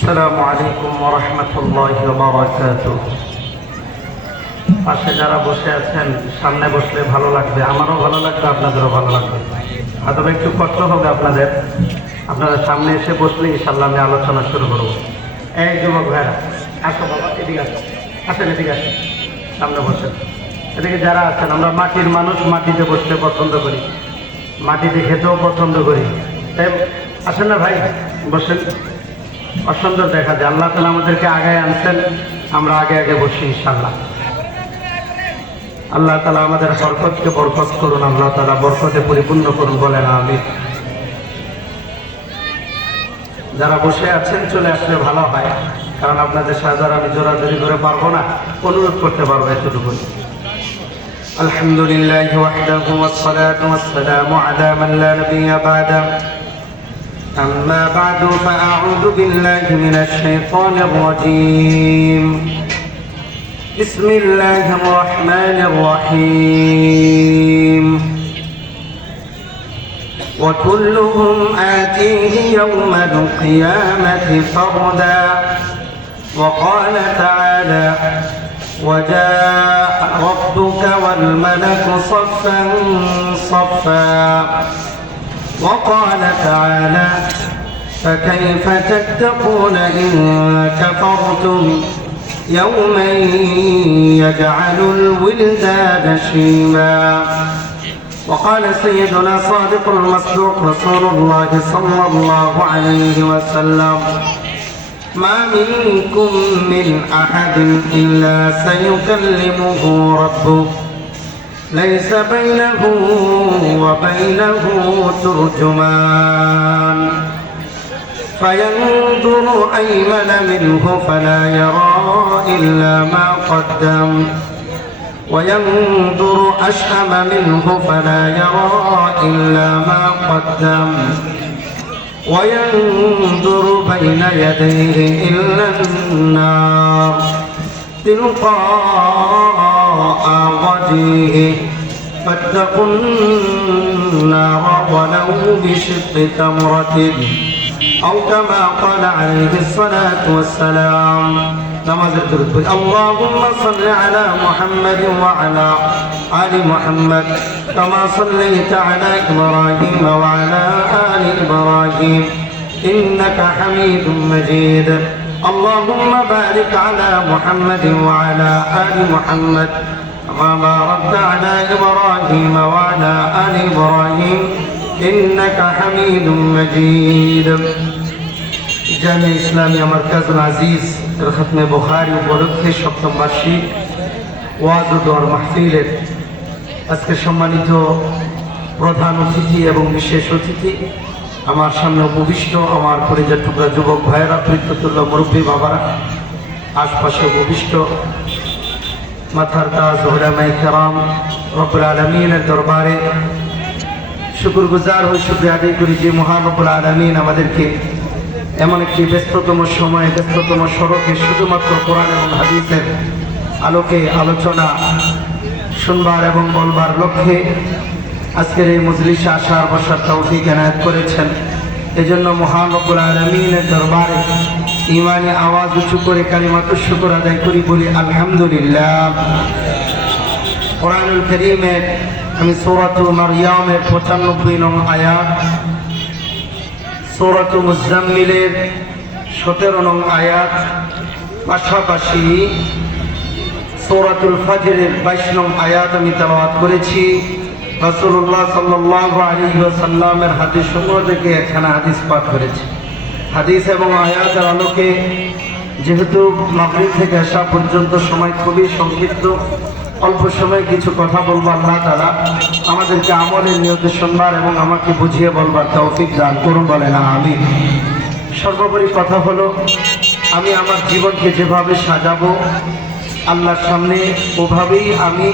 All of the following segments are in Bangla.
আসসালামু আলাইকুম ওয়া রাহমাতুল্লাহি ওয়া বারাকাতুহু। পাশে যারা বসে আছেন, সামনে বসলে ভালো লাগবে, আমারও ভালো লাগবে, আপনাদেরও ভালো লাগবে। হয়তো একটু কষ্ট হবে আপনাদের, আপনারা সামনে এসে বসলে ইনশাআল্লাহ আমি আলোচনা শুরু করব। এই যুবক ভাইরা, আসো বাবা, এদিকে আসো, আসেন এদিকে আসেন, সামনে বসেন। এদিকে যারা আছেন, আমরা মাটির মানুষ, মাটিতে বসতে পছন্দ করি, মাটিতে খেতেও পছন্দ করি। তাই আসেন না ভাই, বসেন। অসুন্দর দেখা যায়, আল্লাহ তাআলা আমাদেরকে আগে আনছেন, আমরা আগে আগে বসি ইনশাআল্লাহ। আল্লাহ তাআলা আমাদের বরকতকে বরকত করুন, আল্লাহ তাআলা বরকতে পরিপূর্ণ করুন, বলেন আমিন। যারা বসে আছেন চলে আসলে ভালো হয়, কারণ আপনাদের সাথে আমি জোরাজুরি করে পারবো না, অনুরোধ করতে পারবো এতটুকু। আলহামদুলিল্লাহি ওয়াহদাহু ওয়াসসালাতু ওয়াসসালামু আলা মান লা নাবিয়্যা বা'দা। أما بعد فأعوذ بالله من الشيطان الرجيم. بسم الله الرحمن الرحيم. وكلهم آتيه يوم القيامة فردا. وقال تعالى: وجاء ربك والملك صفا صفا. وقال تعالى: فكيف تتقون إن كفرتم يوما يجعل الولدان شيبا. وقال سيدنا صادق المصدوق رسول الله صلى الله عليه وسلم: ما منكم من أحد إلا سيكلمه ربه ليس بينه وبينه ترجمان فينظر أيمن منه فلا يرى إلا ما قدم وينظر أشأم منه فلا يرى إلا ما قدم وينظر بين يديه إلا النار تلقاء وجهه فاتقوا النار ولو بشق تمرة أو كما قال عليه الصلاة والسلام. اللهم صل على محمد وعلى آل محمد كما صليت على إبراهيم وعلى آل إبراهيم إنك حميد مجيد. اللهم بارك على محمد وعلى آل محمد كما باركت على إبراهيم وعلى آل إبراهيم إنك حميد مجيد. জামিয়া ইসলামিয়া মারকাজুল আজিজ এর খতমে বুখারী উপলক্ষে সপ্তম বার্ষিক ওয়াজ ও দোয়ার মাহফিলের আজকে সম্মানিত প্রধান অতিথি এবং বিশেষ অতিথি, আমার সামনে উপবিষ্ট আমার পরিজাত টুকরা যুবক ভাইয়েরা, প্রত্যুল্য মুরব্বী বাবারা, আশপাশে উপবিষ্ট মাথার তাজ উলামায়ে কেরাম, রব্বুল আলামিনের দরবারে শুকরগুজার হই, শুকরিয়া আদায় করি যে মহান রব্বুল আলামিন আমাদেরকে এমন একটি ব্যস্ততম সময়ে, ব্যস্ততম সড়কে শুধুমাত্র কোরআন এবং হাদিসের আলোকে আলোচনা শুনবার এবং বলবার লক্ষ্যে আজকের এই মজলিসে আসার বসার তৌফিক এনায়েত করেছেন। এজন্য মহান রব্বুল আলামিনের দরবারে ঈমানে আওয়াজ উঁচু করে কালিমাতুশ শুকর আদায় করি, বলি আলহামদুলিল্লাহ। কোরআনুল কারীমের আমি সূরাতুল মারইয়ামের 95 নং আয়াত, সূরাতুল মুজাম্মিলের 17 নং আয়াত, পাশাপাশি সূরাতুল ফাজরের 22 নং আয়াত আমি তেলাওয়াত করেছি। রাসূলুল্লাহ সাল্লাল্লাহু আলাইহি ওয়াসাল্লামের হাদিস সমূহ থেকে এখানে হাদিস পাঠ করেছি। হাদিস এবং আয়াতের আলোকে যেহেতু মাগরিব থেকে আসা পর্যন্ত সময় খুবই সংক্ষিপ্ত, অল্প সময় কিছু কথা বলবো। আল্লাহ তাআলা আমাদেরকে আমলের নিয়তে শুনবার এবং আমাকে বুঝিয়ে বলবার তৌফিক দান করুন, বলেন আমিন। সর্বোপরি কথা হলো, আমি আমার জীবনকে যেভাবে সাজাবো আল্লাহর সামনে ওভাবেই আমি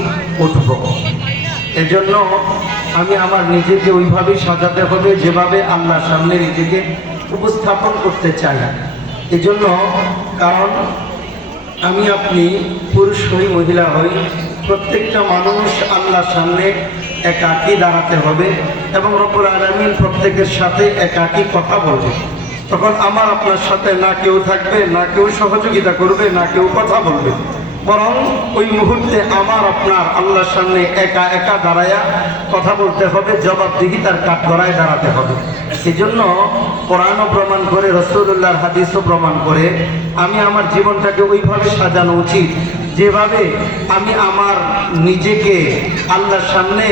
উঠব। এজন্য আমি আমার নিজেকে ওইভাবেই সাজাতে হবে যেভাবে আল্লাহর সামনে নিজেকে উপস্থাপন করতে চাই। এজন্য কারণ আমি আপনি পুরুষ হই মহিলা হই, প্রত্যেকটা মানুষ আল্লাহর সামনে একাকী দাঁড়াতে হবে এবং রব্বুল আলামিন প্রত্যেকের সাথে একাকী কথা বলবে। তখন আমার আপনার সাথে না কেউ থাকবে, না কেউ সহযোগিতা করবে, না কেউ কথা বলবে, বরং ওই মুহূর্তে আমার আপনার আল্লাহর সামনে একা একা দাঁড়ায়া কথা বলতে হবে, জবাবদিহিতার কাঠগড়ায় দাঁড়াতে হবে। এই জন্য কোরআনও প্রমাণ করে, রাসূলুল্লাহর হাদিসও প্রমাণ করে, আমি আমার জীবনটাকে ওইভাবে সাজানো উচিত যেভাবে আমি আমার নিজেকে আল্লাহর সামনে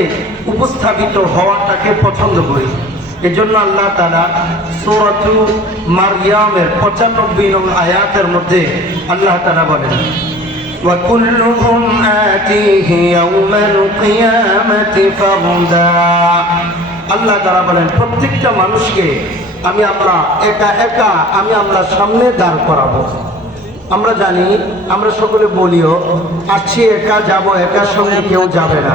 উপস্থাপিত হওয়াটাকে পছন্দ করি। এজন্য আল্লাহ তাআলা সূরা মারইয়ামের 95 নং আয়াতের মধ্যে আল্লাহ তাআলা বলেন, وَكُلُّهُمْ آتِيهِ يَوْمَ الْقِيَامَةِ فَرْدًا। আল্লাহ তাআলা বলেন, প্রত্যেকটা মানুষকে আমি আল্লাহ একা একা আমি আল্লাহর সামনে দাঁড় করাবো। আমরা জানি, আমরা সকলে বলিও, আসছি একা, যাব একা, সঙ্গে কেউ যাবে না।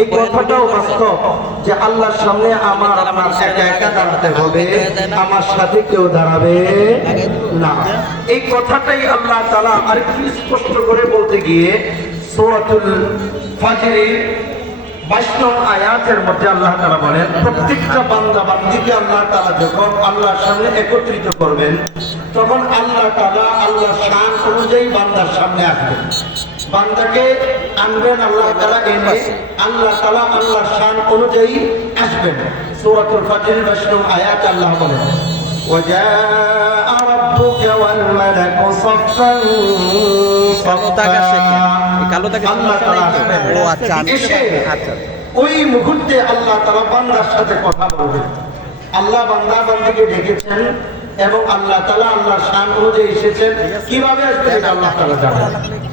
এই কথাটাও বাস্তব যে আল্লাহর সামনে আমার আপনার একা একা দাঁড়াতে হবে, আমার সাথে কেউ দাঁড়াবে না। এই কথাটাই আল্লাহ তাআলা আরেকটু স্পষ্ট করে বলতে গিয়ে সূরাতুল ফাজরের 22 নং আয়াতের মধ্যে আল্লাহ তাআলা বলেন, প্রত্যেকটা বান্দা বান্দীকে আল্লাহ তাআলা যখন আল্লাহর সামনে একত্রিত করবেন, তখন আল্লাহ তাআলা আল্লাহর শান অনুযায়ী বান্দার সামনে আসবেন। বান্দাকে আনবেন আল্লাহ তাআলা, এনে আল্লাহ তাআলা আল্লাহর শান অনুযায়ী আসবেন। সূরাতুল ফাজরের 22 নং আয়াত আল্লাহ বলেন, وَجَاءَ رَبُّكَ وَالْمَلَكُ صَفًّا صَفًّا। ওই মুহূর্তে আল্লাহ তাআলা বান্দার সাথে কথা বলবেন। আল্লাহ বান্দা বান্দিকে ডেকেছেন এবং আল্লাহ তাআলা আল্লাহর শান অনুযায়ী এসেছেন। কিভাবে আসবে এটা আল্লাহ তাআলা জানেন।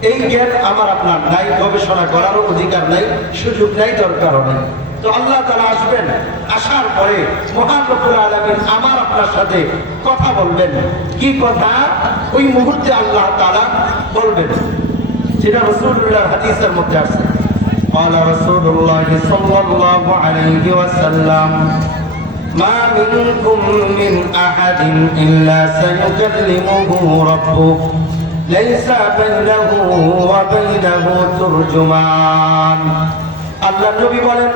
এই জ্ঞান আমার আপনার নাই, গবেষণা করারও অধিকার নাই, সুযোগ নাই, দরকারও নেই। তো আল্লাহ তাআলা আসবেন, আসার পরে মহান রব্বুল আলামিন আমার আপনার সাথে কথা বলবেন। কি কথা? ওই মুহূর্তে আল্লাহ তাআলা বলবেন, যেটা রাসূলুল্লাহর হাদিসের মধ্যে আছে। قال رسول الله صلى الله عليه وسلم ما منكم من أحد إلا سيكلمه ربه ليس بينه وبينه ترجمان। আল্লাহ নবী বলেন,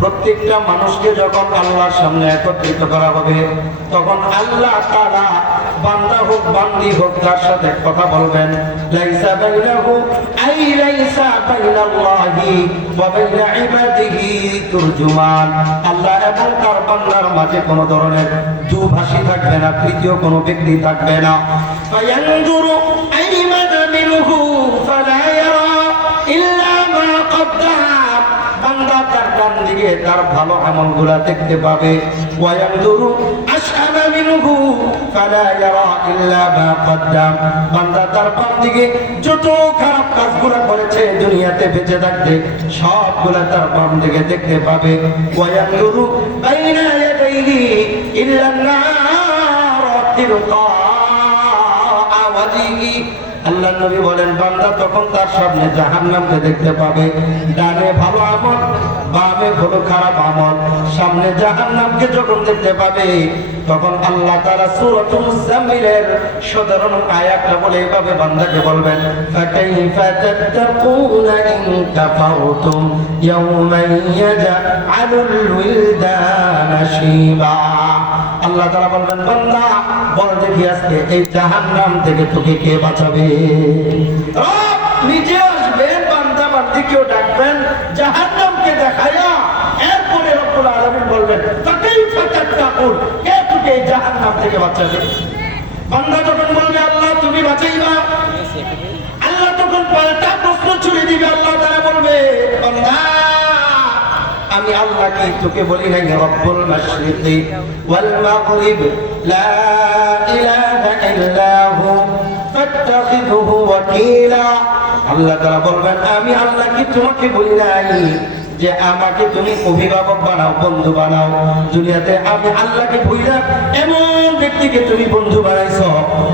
প্রত্যেকটা মানুষকে যখন আল্লাহর সামনে একত্রিত করা হবে, তখন আল্লাহ তাআলা বান্দা হোক বান্দি হোক তার সাথে কথা বলবেন। লাইসা বাইনাহু আই লাইসা বাইনাল্লাহি ওয়া বাইনা ইবাদিহি তুরজুমান। আল্লাহ এবং তার বান্দার মাঝে কোনো ধরনের দুভাষী থাকবে না, তৃতীয় কোনো ব্যক্তি থাকবে না। ফায়ানজুরু আইমাদা মিনহু ফালা ইয়ারা ইল্লা মা কদ্দাম। বান্দা তার ডান দিকে তার ভালো আমলগুলা দেখতে পাবে। ওয়ায়ানজুরু আশআমা মিনহু ফালা ইয়ারা ইল্লা মা কদ্দাম। বান্দা তার বাম দিকে যত খারাপ কাজগুলা করেছে দুনিয়াতে বেঁচে থাকতে, সবগুলা তার বাম দিকে দেখতে পাবে। ওয়ায়ানজুরু বাইনা ইয়াদাইহি ইল্লা নার তিলকা ওয়াজিহি। আল্লাহ নবী বলেন, বান্দা তখন তার সামনে জাহান্নামকে দেখতে পাবে। ডানে ভালো আমল, বামে ভালো খারাপ আমল, সামনে জাহান্নামকে যখন দেখতে পাবে, তখন আল্লাহ তাআলা সূরাতুল মুজাম্মিলের 17 নং আয়াতটা বলে এভাবে বান্দাকে বলবেন, ফাকাইফা তাত্তাকুনা ইন কাফারতুম ইয়াওমান ইয়াজআলুল উইলদানা শিবা। আল্লাহ তাআলা বলবেন, বান্দা বল দেখি আজকে এই জাহান্নাম থেকে তোকে কে বাঁচাবে? রব নিজে আসবেন, বান্দা বান্দিকেও ডাকবেন, জাহান্নামকে দেখায়া এরপরে রব্বুল আলামিন বলবেন, ফাকাইফা তাত্তাকুন, কে তোকে এই জাহান্নাম থেকে বাঁচাবে? বান্দা যখন বলবে আল্লাহ তুমি বাঁচাইবা, আল্লাহ তখন পাল্টা প্রশ্ন ছুড়ে দিবে। আল্লাহ তাআলা বলবে, বান্দা আমি আল্লাহ কি তোকে বলি নাই রব্বুল মাশরিকি ওয়াল মাগরিব লা ইলাহা ইল্লা হু ফাত্তাখিযুহু ওয়াকিলা। আল্লাহ তাআলা বলবেন, আমি আল্লাহ কি তোমাকে বলি নাই যে আমাকে তুমি অভিভাবক বানাও, বন্ধু বানাও? দুনিয়াতে আমি আল্লাহকে বইলা এমন ব্যক্তিকে তুমি বন্ধু বানাইছো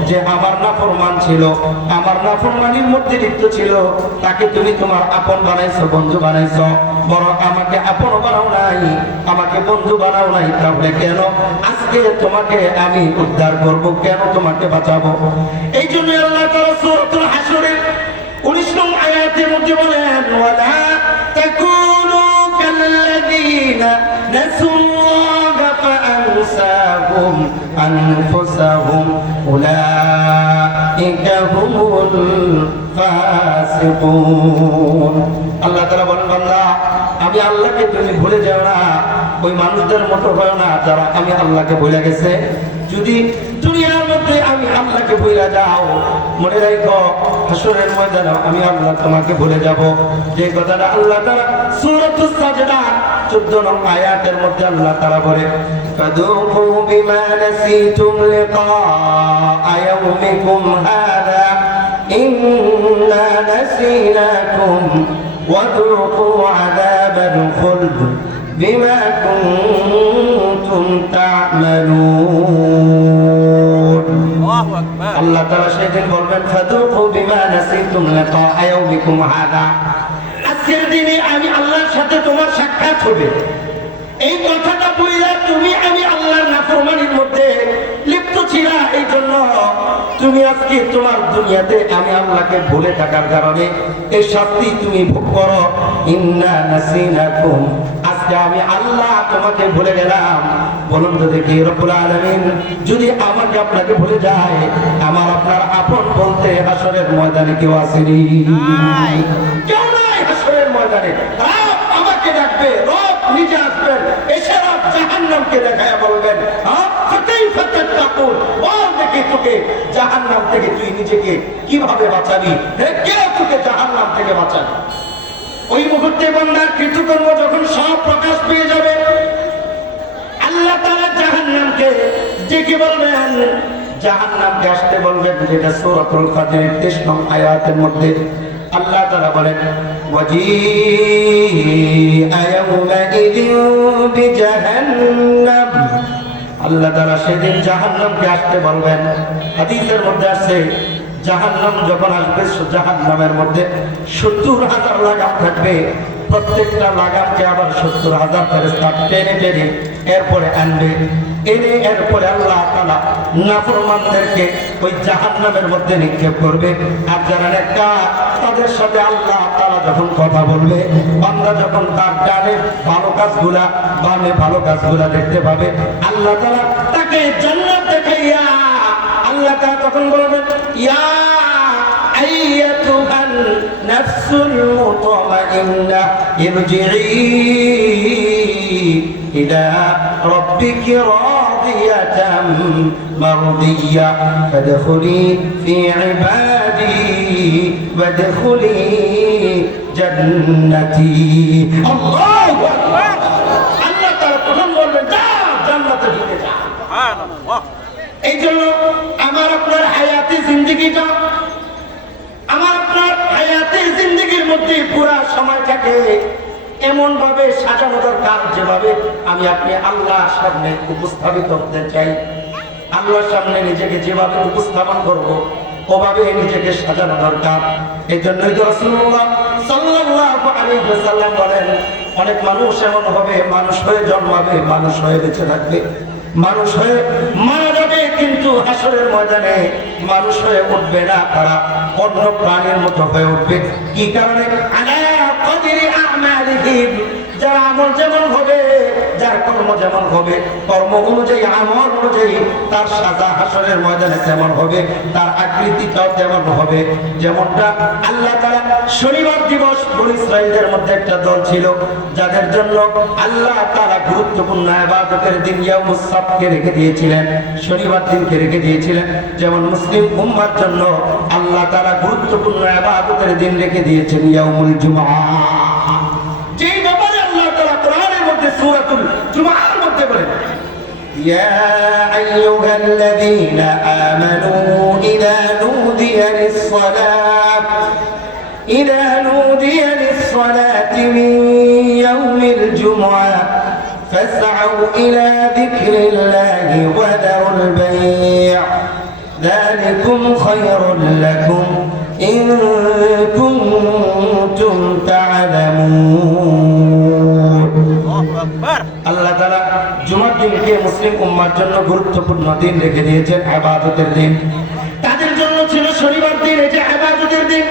যে আমার নাফরমান ছিল, আমার নাফরমানির মধ্যে লিপ্ত ছিল, তাকে তুমি তোমার আপন বানাইছো, বন্ধু বানাইছো। বড় আমাকে আপন বানাও নাই, আমাকে বন্ধু বানাও নাই। তাহলে কেন আজকে তোমাকে আমি উদ্ধার করব, কেন তোমাকে বাঁচাবো? এই জন্য আল্লাহ তাআলা সূরাতুল হাশরের 19 নং আয়াতের মধ্যে বলেন, ওয়ালা তাকুনু কাল্লাযীনা নাসুল্লাহ ফাআনসাহুম أنفسهم أولئك هم الفاسقون আল্লাহ তাআলা বলেন বান্দা আমি আল্লাহকে তুমি ভুলে যাও না ওই মানুষদের মতো হয় না যারা আমি আল্লাহকে ভুলে গেছে যদি দুনিয়ার মধ্যে আমি আল্লাহকে ভুলে যাও মনে রাখো হাসরের ময়দানে আমি আল্লাহ তোমাকে ভুলে যাব যে কথাটা আল্লাহ তাআলা সূরাতুস সাজদা 14 নং আয়াতের মধ্যে আল্লাহ তাআলা বলে ফাদুকু বিমা নাসিতুম লিকা ইয়াউমিকুম হাযা ইন্না নাসিনাকুম ওয়াদুকু আযাবাল খুলদ বিমা কুনতুম তা'মালুন আল্লাহ তাআলা সেদিন বলবেন ফাদুকু বিমা নাসিতুম লিকা ইয়াউমিকুম হাযা আজকের দিনে আমি আল্লাহর সাথে তোমার সাক্ষাৎ হবে এই কথাটা বইলা তুমি আমি আল্লাহর নাফরমানির মধ্যে লিপ্ত ছিলা এই জন্য তুমি আজকে তোমার দুনিয়াতে আমি আল্লাহকে ভুলে থাকার কারণে এই শাস্তি তুমি ভোগ করো ইন্না নাসিনাকুম আজকে আমি আল্লাহ তোমাকে ভুলে গেলাম বলুন তো দেখি রব্বুল আলামিন যদি আমাকে আপনাকে ভুলে যায় আমার আপনার আপন বলতে হাসরের ময়দানে কেউ আসেনি কেউ নাই হাসরের ময়দানে রব আমাকে ডাকবে রব নিজে আসবেন এসে রব জাহান্নামকে দেখায়া বলবেন কাইফা তাত্তাকুন বল দেখি তোকে জাহান্নাম থেকে তুই নিজেকে কিভাবে বাঁচাবি কে তোকে জাহান্নাম থেকে বাঁচাবে ওই মুহূর্তে বান্দার কৃতকর্ম যখন সব প্রকাশ পেয়ে যাবে আল্লাহ তাআলা জাহান্নামকে ডেকে বলবেন জাহান্নামকে আসতে বলবেন যেটা সূরাতুল ফাতিরের 23 নং আয়াতের মধ্যে আল্লাহ তাআলা বলেন ওয়াজিআ ইয়াউমাইযিন বিজাহান্নাম আল্লাহ তাআলা সেদিন জাহান্নামকে আসতে বলবেন হাদিসের মধ্যে আছে জাহান্নাম যখন আসবে জাহান্নামের মধ্যে 70,000 লাগাম থাকবে প্রত্যেকটা লাগামকে আবার 70,000 ফেরেশতা টেনে টেনে এরপরে আনবে এনে এরপরে আল্লাহ তাআলা নাফরমানদেরকে ওই জাহান্নামের মধ্যে নিক্ষেপ করবে আর যারা নেককার তাদের সাথে আল্লাহ তাআলা যখন কথা বলবে বান্দা যখন তার ডানে ভালো কাজগুলা বামে ভালো কাজগুলা দেখতে পাবে আল্লাহ তাআলা তাকে জান্নাত দেখাইয়া আল্লাহ তাআলা তখন বলবেন ইয়া আইয়াতুহান নাফসুল মুতমাইন্না ইরজিই ইলা রাব্বিকি রাদিয়াতাম মারদিয়া ফাদখুলি ফি ইবাদি ওয়াদখুলি জান্নাতি আল্লাহু আকবার আল্লাহ তাআলা তখন বলবেন যা জান্নাতে ঢুকে যা সুবহানাল্লাহ এই জন্য আমার আপনার হায়াতে জিন্দেগিটা আমার আপনার হায়াতে জিন্দেগির মধ্যে পুরা সময়টাকে এমন ভাবে সাজানো দরকার যেভাবে আমি আপনি আল্লাহর সামনে উপস্থাপিত হতে চাই আল্লাহর সামনে নিজেকে যেভাবে উপস্থাপন করব ওভাবে নিজেকে সাজানো দরকার এই জন্যই তো রাসূলুল্লাহ সাল্লাল্লাহু আলাইহি ওয়াসাল্লাম বলেন অনেক মানুষ এমন হবে মানুষ হয়ে জন্মাবে মানুষ হয়ে বেঁচে থাকবে মানুষ হয়ে মারা যাবে কিন্তু হাসরের ময়দানে মানুষ হয়ে উঠবে না তারা অন্য প্রাণীর মতো হয়ে উঠবে কি কারণে আলা কদরি আমালিহিম যার আমল যেমন হবে যার কর্ম যেমন হবে কর্ম অনুযায়ী আমল অনুযায়ী তার সাজা হাসরের ময়দানে যেমন হবে তার আকৃতিটাও তেমন হবে যেমনটা আল্লাহ তাআলা শনিবার দিবস বনী ইসরাঈলের মধ্যে একটা দল ছিল যাদের জন্য আল্লাহ তাআলা গুরুত্বপূর্ণ ইবাদতের দিন ইয়াউমুস সাবতকে রেখে দিয়েছিলেন শনিবার দিনকে রেখে দিয়েছিলেন যেমন মুসলিম উম্মার জন্য আল্লাহ তাআলা গুরুত্বপূর্ণ ইবাদতের দিন রেখে দিয়েছেন ইয়াউমুল জুমআহ যেই ব্যাপারে আল্লাহ তাআলা কোরআনের মধ্যে সূরাতুল জুমআর মধ্যে বলেন ইয়া আইয়ুহাল্লাযীনা আমানু ইযা নুদিয়া লিস-সালাতি মিন ইয়াউমিল জুমআহ ফাসআউ ইলা যিকরিল্লাহি ওয়া দারুল বাই' যালিকুম খায়রুল লাকুম ইন কুনতুম তা'লামুন আল্লাহ তাআলা জুমার দিনকে মুসলিম উম্মার জন্য গুরুত্বপূর্ণ দিন রেখে দিয়েছেন ইবাদতের দিন তাদের জন্য ছিল শনিবার দিন এটা ইবাদতের দিন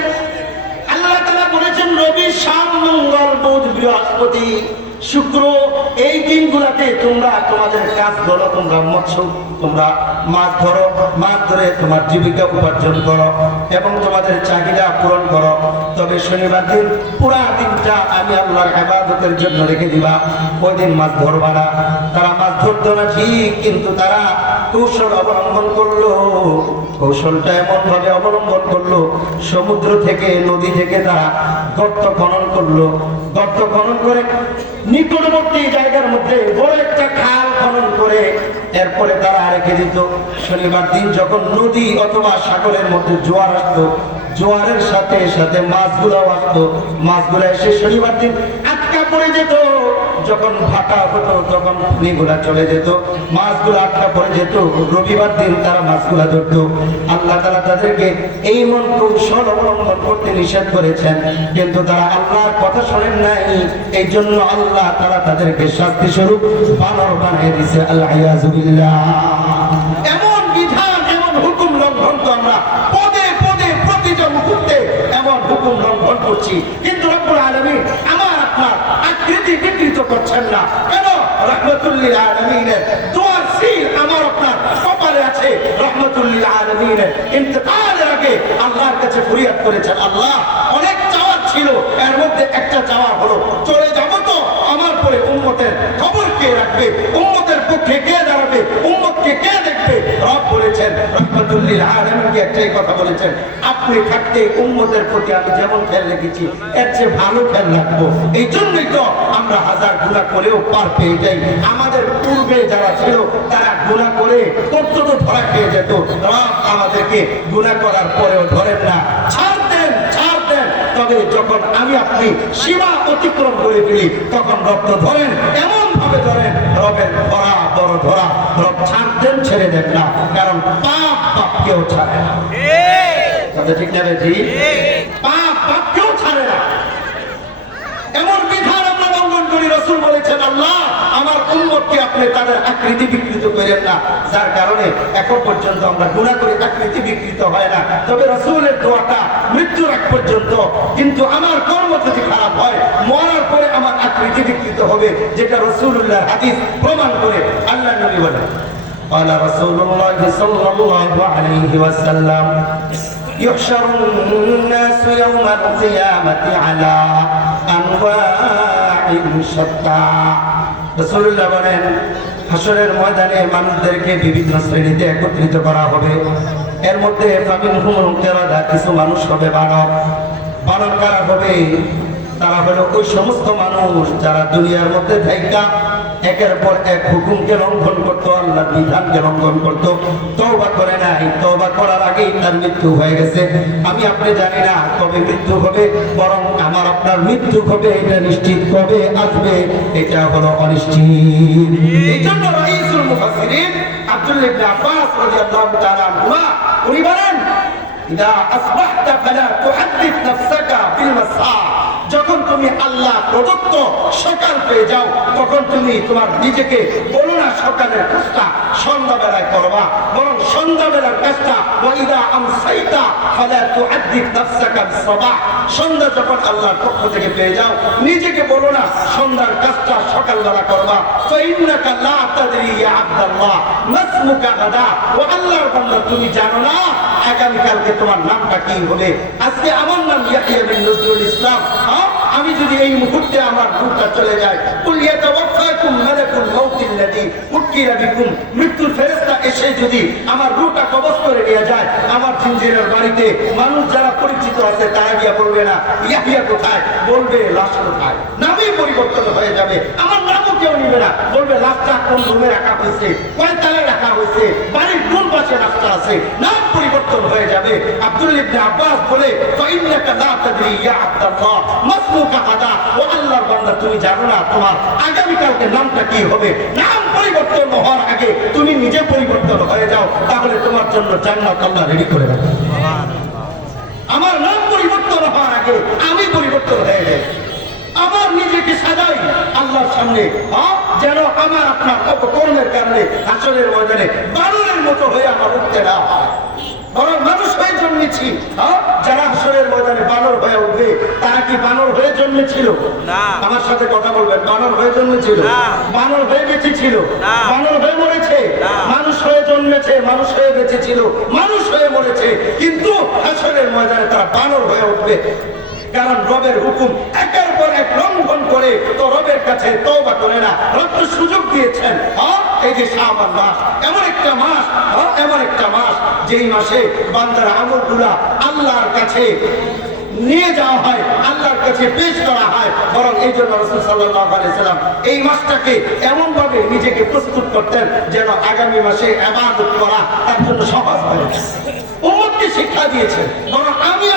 আল্লাহ তাআলা বলেছেন নবী সোম মঙ্গল বুধ বৃহস্পতি শুক্র, এই দিনগুলোতে তোমরা তোমাদের কাজ করো, তোমরা মৎস্য, তোমরা মাছ ধরো, মাছ ধরে তোমার জীবিকা উপার্জন করো এবং তোমাদের চাহিদা পূরণ করো। তবে শনিবার দিন পুরা দিনটা আমি আল্লাহর ইবাদতের জন্য রেখে দিবা, ওই দিন মাছ ধরবা না। তারা মাছ ধরতো না ঠিক, কিন্তু তারা কৌশল অবলম্বন করলো। কৌশলটা এমন ভাবে অবলম্বন করলো, সমুদ্র থেকে, নদী থেকে তারা গর্ত খনন করলো। গর্ত খনন করে নিকটবর্তী জায়গার মধ্যে বড় একটা খাল খনন করে এরপরে তারা রেখে দিত। শনিবার দিন যখন নদী অথবা সাগরের মধ্যে জোয়ার আসতো, জোয়ারের সাথে সাথে মাছগুলো আসতো, মাছগুলো এসে শনিবার দিন আটকা পড়ে যেত। যখন ভাটা হতো তখন পানিগুলা চলে যেত, মাছগুলো আটকা পড়ে যেত। রবিবার দিন তারা মাছগুলা ধরতো। আল্লাহ তাআলা তাদেরকে এই মন কৌশল অবলম্বন করতে নিষেধ করেছেন, কিন্তু তারা আল্লাহর কথা শোনেন নাই। এই জন্য আল্লাহ তাআলা তাদেরকে শাস্তি স্বরূপ বানর বানিয়ে দিয়েছে। আল্লাহ ইয়াযু বিল্লাহ। এমন বিধান, এমন হুকুম লঙ্ঘন তো আমরা পদে পদে প্রতিটা মুহূর্তে এমন হুকুম লঙ্ঘন করছি, কিন্তু রব্বুল আলামিন আমার আপনার আকৃতি বিকৃত করছেন না কেন? রাহমাতুল লিল আলামিনের দোয়ার সিল আমার আপনার কপালে আছে। রাহমাতুল লিল আলামিনের ইন্তেকালের আগে আল্লাহর কাছে ফরিয়াদ করেছেন, আল্লাহ অনেক চাওয়া ছিল, এর মধ্যে একটা চাওয়া হলো চলে যাব তো আমার পরে উম্মতের খবর কে রাখবে, উম্মতের পক্ষে কে দাঁড়াবে, উম্মতকে কে দেখবে? রব বলেছেন, রাহমাতুল লিল আলামিনকে একটাই কথা বলেছেন, আপনি থাকতে উম্মতের প্রতি আমি যেমন খেয়াল রেখেছি এর চেয়ে ভালো খেয়াল রাখবো। এই জন্যই তো আমরা হাজার গুনাহ করেও পার পেয়ে যাই। আমাদের পূর্বে যারা ছিল তারা গুনাহ করে অত্যন্ত ধরা খেয়ে যেত। রব আমাদেরকে গুনাহ করার পরেও ধরেন না, ছাড় দেন, ছাড় দেন। তবে যখন আমি আপনি সীমা অতিক্রম করে ফেলি তখন রব তো ধরেন, এমন ভাবে ধরেন, রবের ধরা বড় ধরা। রব ছাড় দেন, ছেড়ে দেন না, কারণ পাপ পাপকেও ছাড়ে না। কথা ঠিক না বেশি? পাপ পাপকেও ছাড়ে না। এমন বিধান আমরা লঙ্ঘন করি। রাসূল বলেছেন, আল্লাহ আমার উম্মতকে আপনি তাদের আকৃতি বিকৃত করেন না, যার কারণে এখন পর্যন্ত আমরা গুনাহ করি, আকৃতি বিকৃত হয় না। তবে রাসূলের দোয়াটা মৃত্যুর আগ পর্যন্ত, কিন্তু আমার কর্ম যদি খারাপ হয় মরার পরে আমার আকৃতি বিকৃত হবে, যেটা রাসূলুল্লাহর হাদিস প্রমাণ করে। আল্লাহ নবী বলেন, قال رسول الله صلى الله عليه وسلم يحشر الناس يوم القيامة على أنواع شتى। রাসূলুল্লাহ বলেন, হাসরের ময়দানে মানুষদেরকে বিভিন্ন শ্রেণীতে একত্রিত করা হবে। এর মধ্যে ফামিনহুমুল কিরাদা, কিছু মানুষ হবে বানর। বানর কারা হবে? তারা হলো ওই সমস্ত মানুষ যারা দুনিয়ার মধ্যে থাইকা একের পর এক হুকুমকে লঙ্ঘন করতো, আল্লাহর বিধানকে লঙ্ঘন করতো, তওবা করে নাই। তওবা করার আগেই তার মৃত্যু হয়ে গেছে। আমি আপনি জানি না কবে মৃত্যু হবে, বরং আমার আপনার মৃত্যু হবে এটা নিশ্চিত, কবে আসবে এটা হলো অনিশ্চিত। এই জন্য রাইসুল মুফাসসিরিন আব্দুল্লাহ ইবনে আব্বাস রাদিয়াল্লাহু তাআলা আনহুমা উনি বলেন, ইদা আসবাহতা ফালা তুহাদ্দিস নাফসাকা বিল মাসা। যখন তুমি আল্লাহ প্রদত্ত সকাল পেয়ে যাও তখন তুমি তোমার নিজেকে বলো না সকালের কাজটা সন্ধ্যাবেলায় করবা, বরং সন্ধ্যাবেলার কাজটা ওয়াইদা আমসাইতা ফালা তুআদ্দিব নাফসাকা বিসসাবাহ। সন্ধ্যা যখন আল্লাহর পক্ষ থেকে পেয়ে যাও নিজেকে বলো না সন্ধ্যার কাজটা সকালবেলা করবা। ফাইন্নাকা লা তাদরি ইয়া আব্দুল্লাহ মাসমুকা গাদা। ও আল্লাহর বান্দা, তুমি জানো না আগামীকালকে তোমার নামটা কি হবে। আজকে আমার নাম ইয়াহিয়া বিন নজরুল ইসলাম। আমি যদি এই মুহূর্তে আমার রূহটা চলে যায়, কুল ইয়াতাওয়াফাকুম মালাকুল মাউতিল্লাযী উকিলা বিকুম, মৃত্যুর ফেরেশতা এসে যদি আমার রূহটা কবজ করে নিয়ে যায়, আমার জিঞ্জিরের বাড়িতে মানুষ যারা পরিচিত আছে তারা গিয়া বলবে না ইয়াহিয়া কোথায়, বলবে লাশ কোথায়। নামই পরিবর্তন হয়ে যাবে, আমার নামও কেউ নিবে না, বলবে লাশটা কোন রুমে রাখা হয়েছে, কয় তলায় রাখা হয়েছে, বাড়ির কোন পাশে রাস্তা আছে, নাম পরিবর্তন হয়ে যাবে। আব্দুল্লাহ ইবনে আব্বাস বলে, ফাইন্নাকা লা তাদরি ইয়া আব্দুল্লাহ মাসমুকা গাদা। ও আল্লাহর বান্দা, তুমি জানো না তোমার আগামীকালকে নামটা কি হবে। নাম পরিবর্তন হওয়ার আগে তুমি নিজে পরিবর্তন হয়ে যাও, তাহলে তোমার জন্য জান্নাত আল্লাহ রেডি করে রাখবে। আমার নাম পরিবর্তন হওয়ার আগে আমি পরিবর্তন হয়ে যাই, আমার নিজেকে সাজাই আল্লাহর সামনে, যেন আমার আপনার অপকর্মের কারণে হাসরের ময়দানে বানরের মতো হয়ে আমার উঠতে না হয়, বরং মানুষ হয়ে জন্মে জন্মেছি। যারা হাসরের ময়দানে বানর হয়ে উঠবে তারা কি বানর হয়ে জন্মেছিল? আমার সাথে কথা বলবেন, বানর হয়ে জন্মেছিল? বানর হয়ে বেঁচেছিল? বানর হয়ে মরেছে? মানুষ হয়ে জন্মেছে, মানুষ হয়ে বেঁচেছিল, মানুষ হয়ে মরেছে, কিন্তু হাসরের ময়দানে তারা বানর হয়ে উঠবে। কারণ রবের হুকুম একের পর এক লঙ্ঘন করে তো রবের কাছে তওবা করে না। রব তো সুযোগ দিয়েছেন। এই যে শাবান মাস এমন একটা মাস, এমন একটা মাস যেই মাসে বান্দার আমলগুলা আল্লাহর কাছে নিয়ে যাওয়া হয়, আল্লাহর কাছে পেশ করা হয়। বরং এই জন্য রাসূল সাল্লাল্লাহু আলাইহি সাল্লাম এই মাসটাকে এমন ভাবে নিজেকে প্রস্তুত করতেন যেন আগামী মাসে ইবাদত করা তার জন্য সহজ হয়। উম্মতকে শিক্ষা দিয়েছেন। বরং আমি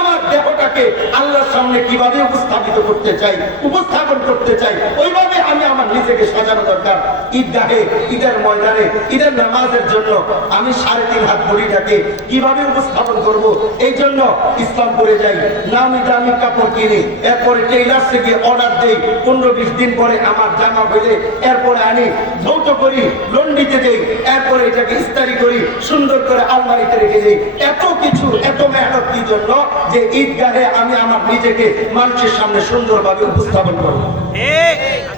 আমার দেহটাকে আল্লাহর সামনে কিভাবে উপস্থাপিত করতে চাই, উপস্থাপন করতে চাই, ওইভাবে আমি আমার নিজেকে সাজানো দরকার। ঈদগাহে, ঈদের ময়দানে, ঈদের নামাজের জন্য আমি 3.5 হাত বড়িটাকে কিভাবে উপস্থাপন করব, এই জন্য ইসলাম পড়ে যাই, নামি দামি কাপড় কিনি, এরপরে টেইলার থেকে অর্ডার দেই, 15-20 দিন পরে আমার জামা হইলে এরপরে আনি, ধৌত করি, লন্ডিতে দেই, এরপরে এটাকে ইস্তারি করি, সুন্দর করে আলমারিতে রেখে দেই। এত কিছু, এত মেহনত কি জন্য? যে ঈদগাহে আমি আমার নিজেকে মানুষের সামনে সুন্দরভাবে উপস্থাপন করব।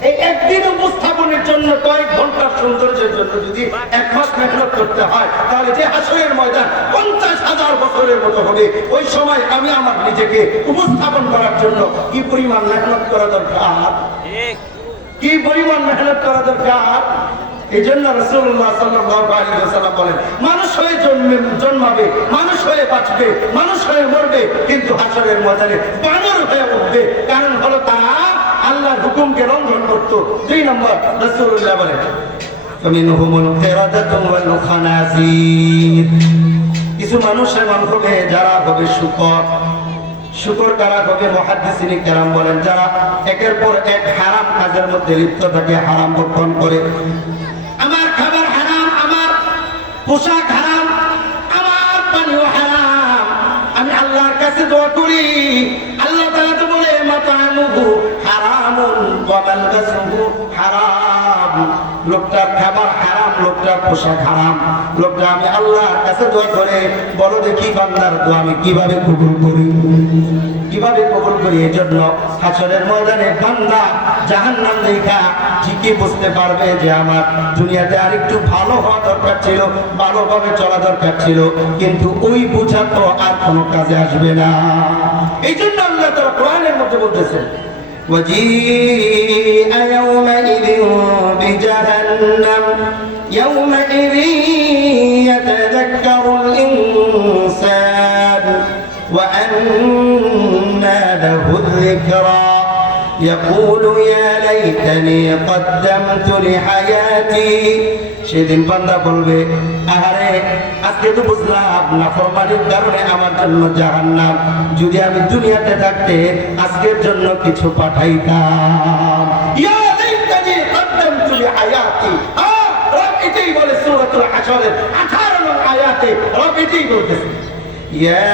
এই একদিন উপস্থাপনের জন্য কয়েক ঘন্টার সৌন্দর্যের জন্য যদি 1 মাস মেহনত করতে হয়, তাহলে যে হাসরের ময়দান 50,000 বছরের মতো হবে। ওই সময় আমি আমার নিজেকে উপস্থাপন করার জন্য কি পরিমাণ মেহনত করা দরকার, কি পরিমাণ মেহনত করা দরকার। এই জন্য রাসূলুল্লাহ সাল্লাল্লাহু আলাইহি ওয়াসাল্লাম বলেন, মানুষ হয়ে জন্মাবে, মানুষ হয়ে বাঁচবে, মানুষ হয়ে মরবে, কিন্তু হাসরের ময়দানে বানর হয়ে উঠবে। কারণ হলো তারা আল্লাহর হুকুমকে লঙ্ঘন করত। 2 নম্বর রাসূলুল্লাহ বলেন, ফামিনহুমুল কিরাদাতু ওয়াল খানাযির, কিছু মানুষ এমন হবে যারা হবে শুকর। শুকর কারা হবে? মুহাদ্দিসিনে কেরাম বলেন, যারা একের পর এক হারাম কাজের মধ্যে লিপ্ত থাকে, হারাম ভক্ষণ করে। আমার খাবার হারাম, আমার পোশাক হারাম, আমার পানীয় হারাম, আমি আল্লাহর কাছে দোয়া করি। আল্লাহ তাআলা তো বলে মাতামুহু হারামুন ওয়া মালবাসুহু হারাম, লোকটার খাবার হারাম, লোকটার পোশাক হারাম, লোকটা আমি আল্লাহর কাছে দোয়া করে, বলো দেখি বান্দার দোয়া আমি কিভাবে কবুল করি, কিভাবে কবুল করি। এই জন্য হাসরের ময়দানে বান্দা জাহান্নাম দেখা ঠিকই বুঝতে পারবে যে আমার দুনিয়াতে আরেকটু ভালো হওয়া দরকার ছিল, ভালোভাবে চলা দরকার ছিল, কিন্তু ওই বোঝা তো আর কোনো কাজে আসবে না। এই জন্য আল্লাহ তাআলা কোরআনের মধ্যে বলতেছেন, وجيء يومئذ بجهنم يومئذ يتذكر الإنسان وأنى له الذكرى يقول يا ليتني قدمت لحياتي। সেদিন বান্দা বলবে, আরে আজকে তো বুঝলাম নাফরমানির কারণে আমার জন্য জাহান্নাম, যদি আমি দুনিয়াতে থাকতে আজকের জন্য কিছু পাঠাইতাম। ইয়া লাইতানি কদ্দামতু লিহায়াতি, রব এটাই বলে সূরাতুল হাশরের 18 নং আয়াতে, রব এটাই বলতেছে, ইয়া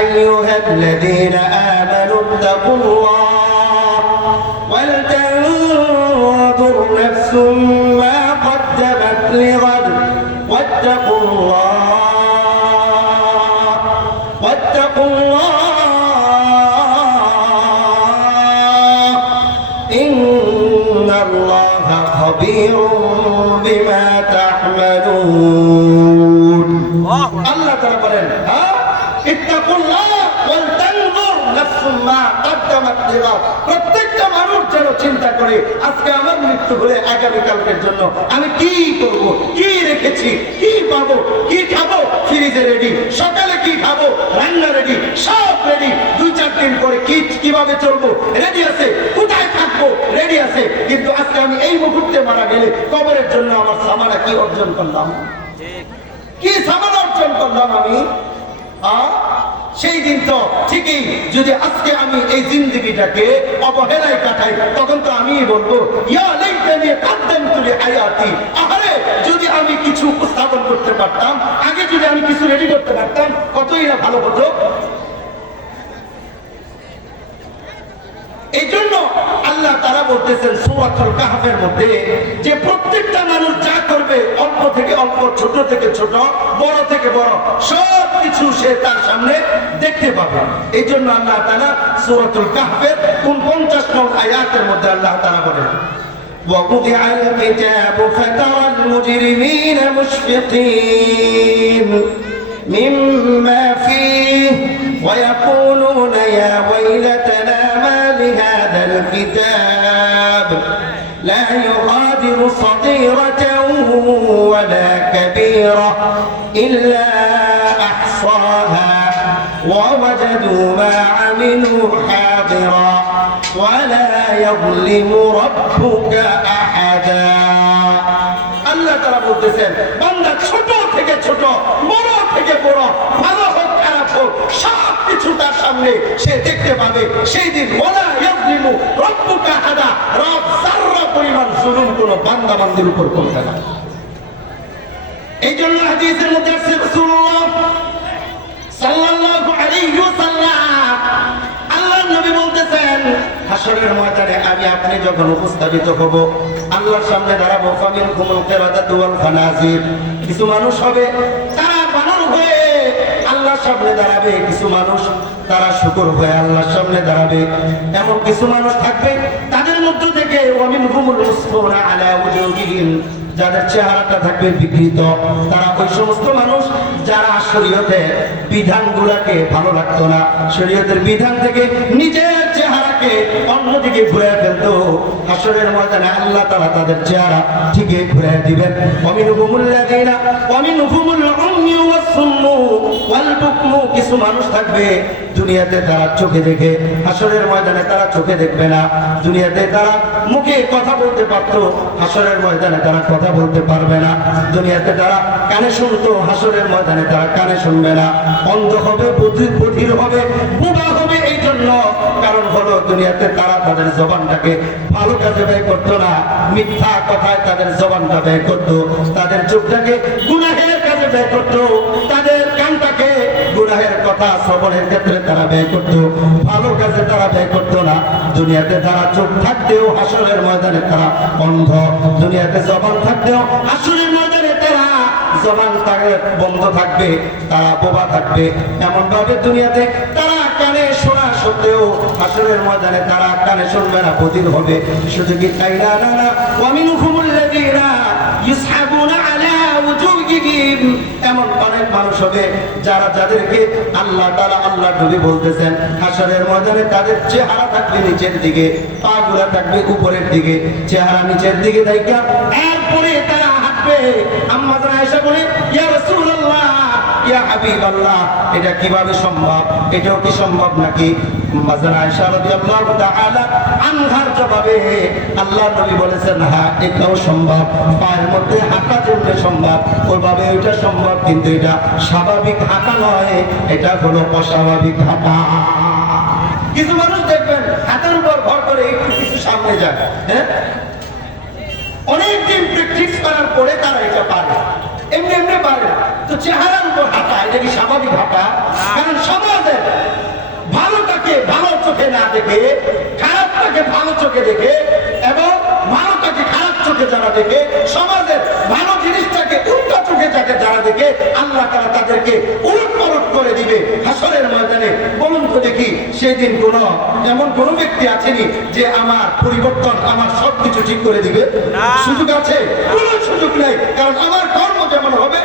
আইয়ুহাল্লাযীনা আমানু তাকুল্লাহ ওয়াল তানজুর নাফসুম মা قدمت لغد واتقوا الله إن الله خبير بما تعملون। الله تعالى বলেন, اتقوا الله ولتنظر نفس ما قدمت لغد। প্রত্যেকটা মানুষ যেন চিন্তা করে, আজকে আমার মৃত্যু হলে আগামীকালকের জন্য আমি কি করব, কি রেখেছি, কি পাবো, কি খাবো, ফ্রিজে রেডি, সকালে কি খাবো, রান্না রেডি, সব রেডি, 2-4 দিন পরে কিভাবে চলবো রেডি আছে, কোথায় থাকবো রেডি আছে। কিন্তু আজকে আমি এই মুহূর্তে মারা গেলে কবরের জন্য আমার সামানা কি অর্জন করলাম, কি সামানা অর্জন করলাম আমি? সেই দিন তো ঠিকই যদি আজকে আমি এই জিন্দেগিটাকে অবহেলায় কাটাই, তখন তো আমি বলবো, ইয়া লাইতানি কদ্দামতু লিহায়াতি, আরে যদি আমি কিছু উপস্থাপন করতে পারতাম, আগে যদি আমি কিছু রেডি করতে পারতাম, কতই না ভালো হতো। এই জন্য আল্লাহ তাআলা বলতেছেন সূরাতুল কাহফের মধ্যে যে প্রত্যেকটা মানুষ যা করবে, অল্প থেকে অল্প, ছোট থেকে ছোট, বড় থেকে বড়, সব কিছু সে তার সামনে দেখতে পাবে। এই জন্য আল্লাহ তাআলা সূরাতুল কাহফের 49 নং আয়াতের মধ্যে আল্লাহ তাআলা বলেন, وَوُضِعَ الْكِتَابُ فَتَرَى الْمُجْرِمِينَ مُشْفِقِينَ مِمَّا فِيهِ وَيَقُولُونَ يَا وَيْلَتَنَا مَا لِهَذَا الْكِتَابِ لَا يُغَادِرُ صَغِيرَةً وَلَا كَبِيرَةً إِلَّا أَحْصَاهَا وَوَجَدُوا مَا عَمِلُوا حَاضِرًا وَلَا يَظْلِمُ رَبُّكَ أَحَدًا। আল্লাহ তাআলা বলতেছেন, বান্দা ছোট থেকে ছোট, বড় থেকে বড়, ভালো হোক খারাপ হোক, সব কিছু তার সামনে সে দেখতে পাবে। সেই দিন ওয়ালা ইয়াযলিমু রাব্বুকা আহাদা, রব যাররা পরিমাণ জুলুম কোনো বান্দা বান্দির উপর করবে না। এই জন্য হাদিসের মধ্যে আছে রাসূলুল্লাহ সাল্লাল্লাহু আলাইহি ওয়াসাল্লাম, আল্লাহর নবী বলতেছেন, হাশরের ময়দানে আমি আপনি যখন উপস্থাপিত হব, আল্লাহর সামনে দাঁড়াবো, ফামিনকুমুল কিরাদাতু ওয়াল ফানাজির, কিছু মানুষ হবে তারা বানর হয়ে আল্লাহর সামনে দাঁড়াবে, কিছু মানুষ তারা শুকর হয়ে আল্লাহর সামনে দাঁড়াবে। এমন কিছু মানুষ থাকবে তাদের মধ্য থেকে ওয়ামিনকুমুল মুসফুনা আলা ওয়াজুহিহিম, যাদের চেহারাটা থাকবে বিকৃত, তারা ওই সমস্ত মানুষ যারা শরীয়তের বিধানগুলোকে ভালো লাগতো না, শরীয়তের বিধান থেকে নিজের চেহারাকে অন্যদিকে ঘুরে ফেলতো। হাশরের ময়দানে আল্লাহ তাআলা তাদের চেহারা ঠিকই ঘুরে দিবেন। ওয়ামিনহুমুল্লাযীনা ওয়ামিনহুমুল উম্মি ওয়াস-সুম্মু ওয়াল-বুকমু, কিছু মানুষ থাকবে দুনিয়াতে তারা চোখে দেখে, হাশরের ময়দানে তারা চোখে দেখবে না। দুনিয়াতে তারা মুখে কথা বলতে পারতো, হাশরের ময়দানে তারা কথা বলতে পারবে না। দুনিয়াতে তারা কানে শুনতো, হাশরের ময়দানে তারা কানে শুনবে না। অন্ধ হবে, বধির হবে, বোবা হবে। এই জন্য কারণ হলো দুনিয়াতে তারা তাদের জবানটাকে ভালো কাজে ব্যয় করতো না, মিথ্যা কথায় তাদের জবানটা ব্যয় করতো, তাদের চোখটাকে গুনাহের কাজে ব্যয় করতো, তাদের কানটাকে গুনাহের কথা শ্রবণের ক্ষেত্রে তারা ব্যয় করতো, ভালো কাজে তারা ব্যয় করতো না। দুনিয়াতে তারা চোখ থাকতেও হাশরের ময়দানে তারা অন্ধ, দুনিয়াতে জবান থাকতেও হাশরের ময়দানে তারা জবান তাদের বন্ধ থাকবে, তারা বোবা থাকবে। এমন ভাবে দুনিয়াতে তারা কানে শোনা সত্ত্বেও হাশরের ময়দানে তারা কানে শুনবে না, বধির হবে। শুধু কি তাই না, না, ওয়ামিনহুমুল্লাযীনা ইসহাবুনা আলা ওয়াজুহিহিম, এমন অনেক মানুষ হবে যারা যাদেরকে আল্লাহ তাআলা আল্লাহর নবী বলতেছেন হাশরের ময়দানে তাদের চেহারা থাকবে নিচের দিকে, পা গুলা থাকবে উপরের দিকে, চেহারা নিচের দিকে দেখা এরপরে তারা হাঁটবে। আম্মা জান আয়েশা বলে, ইয়া রাসূলুল্লাহ, ইয়া হাবিবাল্লাহ, এটা কিভাবে সম্ভব? এটাও কি সম্ভব নাকি? আম্মা জান আয়েশা রাদিয়াল্লাহু তাআলা আনহার জবাবে আল্লাহর নবী বলেছেন, হ্যাঁ এটাও সম্ভব, পায়ের মধ্যে হাঁটা যেমনি সম্ভব ওইভাবে ওইটা সম্ভব, কিন্তু এটা স্বাভাবিক হাঁটা নয়, এটা হলো অস্বাভাবিক হাঁটা। কিছু মানুষ দেখবেন হাতের উপর ভর করে একটু কিছু সামনে যায়, হ্যাঁ, অনেকদিন প্র্যাকটিস করার পরে তারা এটা পারে, এমনি এমনি পারে। তো চেহারার উপর হাঁটা এটা কি স্বাভাবিক হাঁটা? কারণ সমাজে ভালোটাকে ভালো চোখে না দেখে, খারাপটাকে ভালো চোখে দেখে এবং ভালোটাকে খারাপ চোখে যারা দেখে, সমাজের ভালো জিনিসটাকে উল্টা চোখে যাকে যারা দেখে, আল্লাহ তাআলা তাদেরকে উলটপালট করে দিবে হাশরের ময়দানে। বলুন তো দেখি, সেদিন কোন এমন কোন ব্যক্তি আছেনি যে আমার পরিবর্তন, আমার সবকিছু ঠিক করে দিবে? সুযোগ আছে? কোন সুযোগ নেই। কারণ আমার কর্ম যেমন হবে,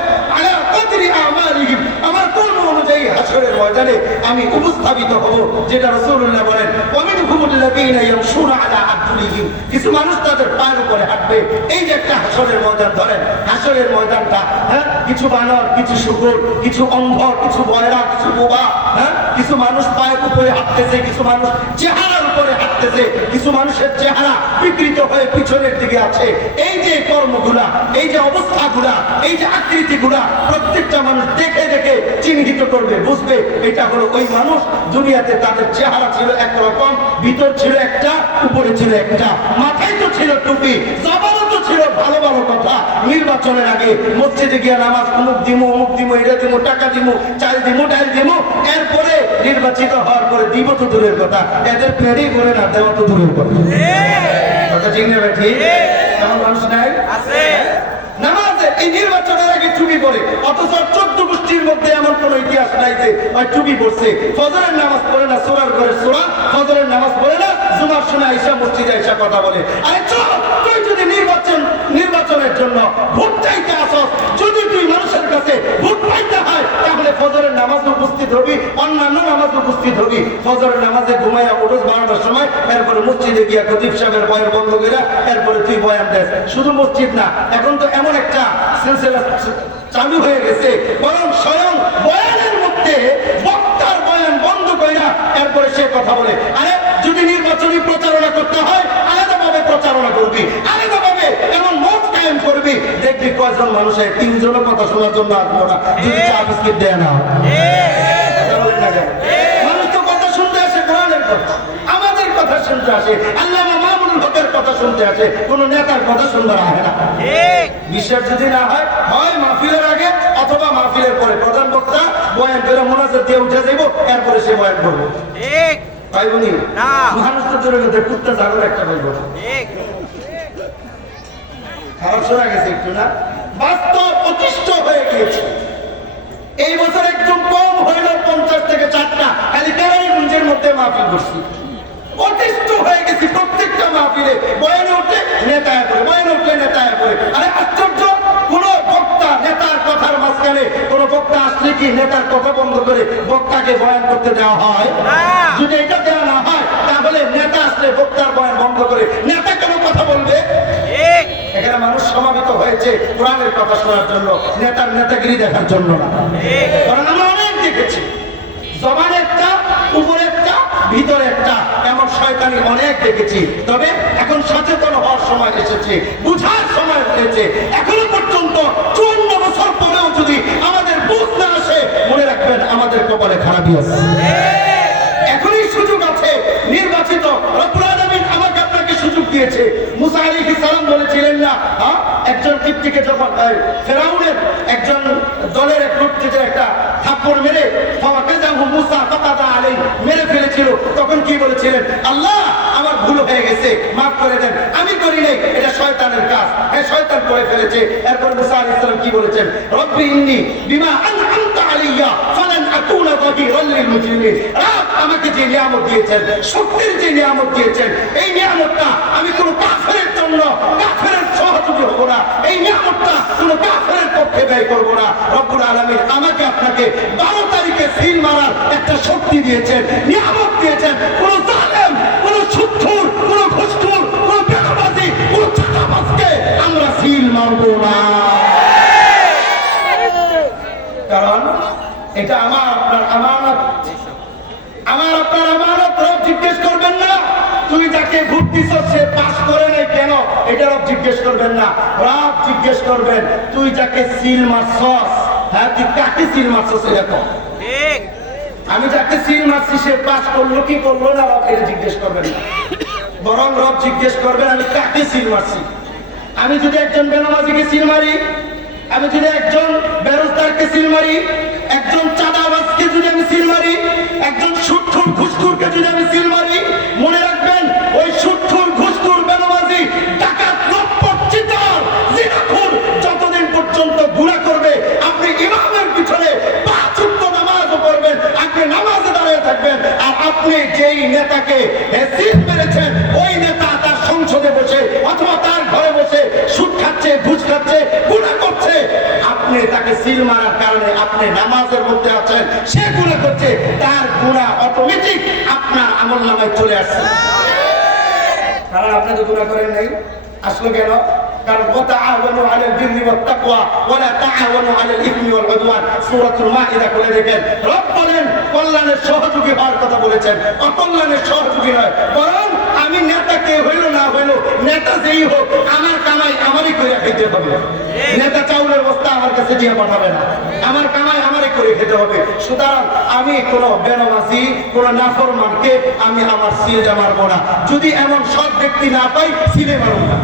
আমার কর্ম অনুযায়ী হাশরের ময়দানে আমি উপস্থাপিত হব। যেটা রাসূলুল্লাহ বলেন, ওয়ামিনহুমুল্লাযীনা ইয়ামশুনা আলা আরজুলিহিম, কিছু মানুষ তাদের পায়ের উপরে হাঁটবে। এই যে একটা হাশরের ময়দান ধরেন, হাশরের ময়দানটা, হ্যাঁ, কিছু বানর, কিছু শুকর, কিছু অন্ধ, কিছু বয়রা, কিছু বোবা, হ্যাঁ, কিছু মানুষ পায়ের উপরে হাঁটতেছে, কিছু মানুষ চেহারার উপরে হাঁটতেছে, কিছু মানুষের চেহারা বিকৃত হয়ে পিছনের দিকে আছে। এই যে কর্মগুলা, এই যে অবস্থাগুলা, এই যে আকৃতিগুলা, প্রত্যেকটা মানুষ দেখে দেখে চিহ্নিত করবে, বুঝবে এটা হলো ওই মানুষ। দুনিয়াতে তাদের চেহারা ছিল একরকম, ভিতর ছিল একটা, উপরে ছিল একটা, মাথায় তো ছিল টুপি, জবানও তো ছিল ভালো ভালো কথা। নির্বাচনের আগে মসজিদে গিয়ে নামাজ, অমুক দিমু, অমুক দিমু, এটা দিমু, টাকা দিমু, চাল দিমু, ডাল দিমু। এরপরে নির্বাচিত হওয়ার পরে দিব তো দূরের কথা, এদের পেড়ি করে না দেওয়া তো দূরের কথা। কথা ঠিক না ঠিক? এমন মানুষ নাই নামাজে এই নির্বাচনের আগে চুরি করে, অথচ 14 গোষ্ঠীর মধ্যে এমন কোন ইতিহাস আছে ওই টুপি পড়ছে, ফজরের নামাজ পড়ে না, সূরার ঘরে সূরা, ফজরের নামাজ পড়ে না, জুমার সময় আইসা মসজিদে আইসা কথা বলে। আরে চল, তুই যদি নির্বাচনের জন্য ভোট চাইতে আসস, যদি তুই মানুষের কাছে ভোট পাইতে হয়, তাহলে ফজরের নামাজ উপস্থিত হবি, অন্যান্য নামাজ উপস্থিত হবি। ফজরের নামাজে ঘুমাইয়া উঠোস 12টার সময়, এরপরে মসজিদে গিয়া খতিব সাহেবের বয়ান বন্ধ কইরা এরপরে তুই বয়ান দেস। শুধু মসজিদ না, এখন তো এমন একটা সিলসিলা চালু হয়ে গেছে, বরং স্বয়ং বয়ানের মধ্যে বক্তার বয়ান বন্ধ কইরা এরপরে সে কথা বলে। আরে যদি নির্বাচনী প্রচারণা করতে হয়, আলাদাভাবে প্রচারণা করবি, আলাদাভাবে এমন মত কায়েম করবি, দেখবি কয়জন মানুষের 3 জনের কথা শোনার জন্য আসবো না, যদি চা বিস্কিট দেয় না। মানুষ তো কথা শুনতে আসে কোরআনের কথা, আমাদের কথা শুনতে আসে, আল্লামা মামুনুল হকের কথা শুনতে আসে, কোন নেতার কথা শুনতে আসে না। বিশ্বাস যদি না হয়, হয় মাহফিলের আগে অথবা মাহফিলের পরে প্রধান বক্তা বয়ান করে মোনাজাত দিয়ে উঠে যাইব, এরপরে সে বয়ান করবো। পাইবনি না, মানুষ তো দূরে গেছে, কুত্তা ছাগল একটা পাইব না। খারাপ শোনা গেছে একটু না, বাস্তব প্রতিষ্ঠ হয়ে গিয়েছে। এই বছর একদম কম হইল 50 থেকে 4টা, খালি কেরানীগঞ্জের মধ্যে মাহফিল করছি। প্রতিষ্ঠ হয়ে গেছি, প্রত্যেকটা মাহফিলে বয়ানে উঠলে নেতায় করে, বয়ানে উঠলে নেতায় করে। আরে আশ্চর্য, কোন বক্তা নেতার কথার মাঝখানে কোন বক্তা আসলে কি নেতার কথা বন্ধ করে বক্তাকে বয়ান করতে দেওয়া হয়? যদি এটা দেওয়া না হয়, তাহলে নেতা আসলে বক্তার বয়ান বন্ধ করে নেতা কেন কথা বলবে? এখানে মানুষ সমাবেত হয়েছে কোরআনের কথা শোনার জন্য, নেতার নেতাগিরি দেখার জন্য না। কারণ আমরা অনেক দেখেছি, জবানের চাপ, উপরের চাপ, ভিতরের চাপ, এমন শয়তানি অনেক দেখেছি। তবে এখন সচেতন হওয়ার সময় এসেছে, বুঝার সময় হয়েছে। এখনো পর্যন্ত 54 বছর পরেও যদি আমাদের বুঝ না আসে, মনে রাখবেন আমাদের কপালে খারাপই আছে। এখনই সুযোগ আছে, নির্বাচিত রব্বুল আলামিন আমাকে আপনাকে সুযোগ দিয়েছে। মুসা আলাইহিস সালাম বলেছিলেন না, একজন কিপ্তিকে যখন ফেরাউনের একজন দলের এক লোককে যে একটা থাপ্পড় মেরে মুসা কাতাদা আলাইহি মেরে ফেলেছিল, তখন কি বলেছিলেন? আল্লাহ, আমার ভুল হয়ে গেছে, মাফ করে দেন, আমি করি নাই, এটা শয়তানের কাজ, হ্যাঁ শয়তান করে ফেলেছে। এরপর মুসা আলাইহিস সালাম কি বলেছেন? রব্বি ইন্নী বিমা আনআমতা আলাইয়া ফালান আকুনা যাহিরাল লিল মুজরিমিন। রব আমাকে যে নিয়ামত দিয়েছেন, শক্তির যে নিয়ামত দিয়েছেন, এই নিয়ামতটা আমি কোন কাফেরের জন্য, কাফেরের সহযোগী হব না, এই নিয়ামতটা কোন কাফেরের পক্ষে ব্যয় করব না। রব্বুল আলামিন আমাকে আপনাকে 12 তারিখে সিল মারার একটা শক্তি দিয়েছেন, নিয়ামত দিয়েছেন। কোন জালেম, কোন সুদখোর, কোন ঘুষখোর, কোন বেনামাজি, কোন চাঁদাবাজকে আমরা সিল মারব না। কারণ এটা আমার আপনার আমানত, আমার আপনার আমানত। রব জিজ্ঞেস করবেন না তুই যাকে ভোট দিছ সে পাস করে নাই কেন, এটা রব জিজ্ঞেস করবেন না। রব জিজ্ঞেস করবেন তুই যাকে সিল মারছস, হ্যাঁ তুই কাকে সিল মারছস এটা কর। ঠিক, আমি যাকে সিল মারছি সে পাস করলো কি করলো না, রব এটা জিজ্ঞেস করবেন না। বরং রব জিজ্ঞেস করবেন আমি কাকে সিল মারছি। আমি যদি একজন বেনামাজিকে সিল মারি, আমি যদি একজন বেরোজগারকে সিল মারি, একজন চাঁদাবাজকে যদি আমি সিল মারি, একজন সুদখোর ঘুষখোরকে যদি আমি সিল মারি, মনে রাখবেন ওই সুদখোর ঘুষখোর বেনামাজি ডাকাত লম্পট চিটার জিনাখোর যতদিন পর্যন্ত গুনাহ করবে, আপনি ইমামের পিছনে 5 ওয়াক্ত নামাজও পড়বেন, আপনি নামাজে দাঁড়িয়ে থাকবেন, আর আপনি যেই নেতাকে সিল মেরেছেন ওই নেতা তার সংসদে বসে অথবা তার ঘরে বসে সুদ খাচ্ছে, ঘুষ খাচ্ছে, গুনাহ করছে, আপনি তাকে সিল মারার কারণে আপনি নামাজের মধ্যে আছেন, সে গুনাহ করছে, তার গুনাহ অটোমেটিক আপনার আমলনামায় চলে আসছে। কারণ আপনি তো গুনাহ করেন নাই, আসলে কেন? কারণ ওয়াতাআওয়ানু আলাল বিররি ওয়াত তাকওয়া ওয়া লা তাআওয়ানু আলাল ইসমি ওয়াল উদওয়ান। সূরাতুল মাইদা খুলে দেখেন, রব বলেন কল্যাণের সহযোগী হওয়ার কথা বলেছেন, অকল্যাণের সহযোগী নয়। বরং আমি নেতা কে হইল না হইল, নেতা যেই হোক, আমার কামাই আমারই করে খেতে হবে। নেতা চাউলের বস্তা আমার কাছে দিয়ে পাঠাবে না, আমার কামাই আমারই করে খেতে হবে। সুতরাং আমি কোন বেনামাজি, কোন নাফরমানকে আমি আমার সিলটা মারবো না। যদি এমন সৎ ব্যক্তি না পাই, সিলে মারব না।